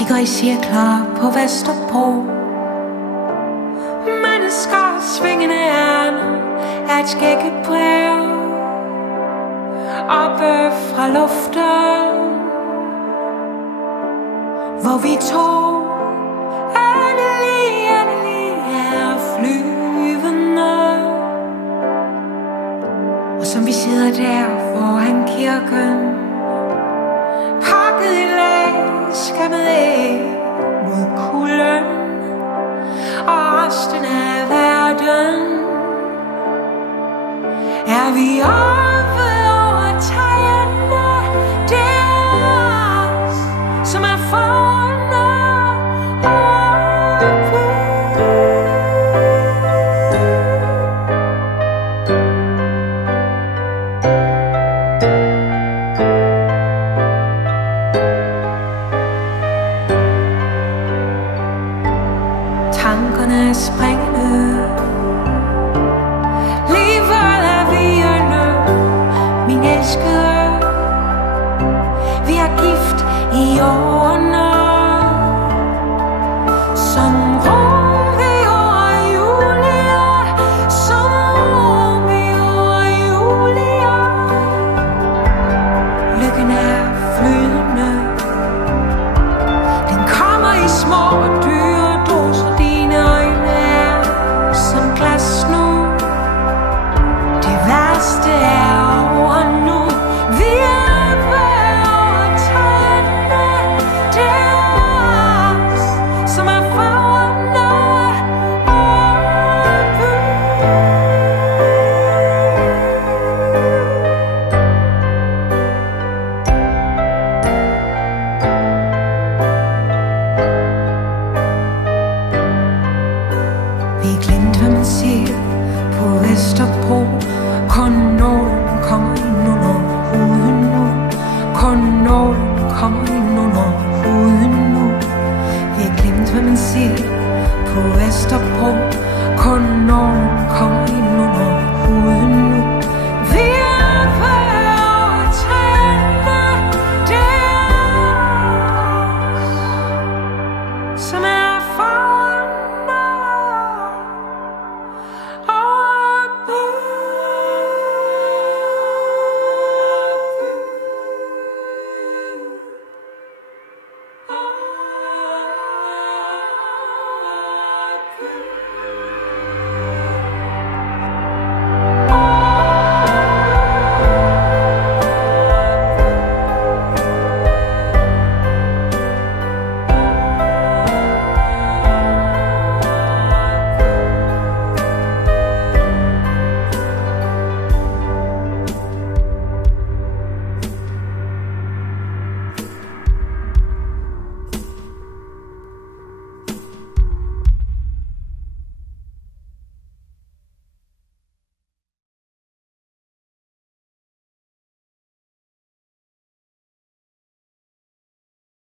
De går i cirkler på Vesterbro. Mennesker svingende ærner af et skæggebrev oppe fra luften, hvor vi to endelig er flyvende. Og som vi sidder der foran kirken, pakket i lag, skammet af mod kulden og resten af verden, er vi oppe over tagene. Det er os, som er foran oppe. Tankerne springende, livet er vigende, min elskede. Vi er gift i år.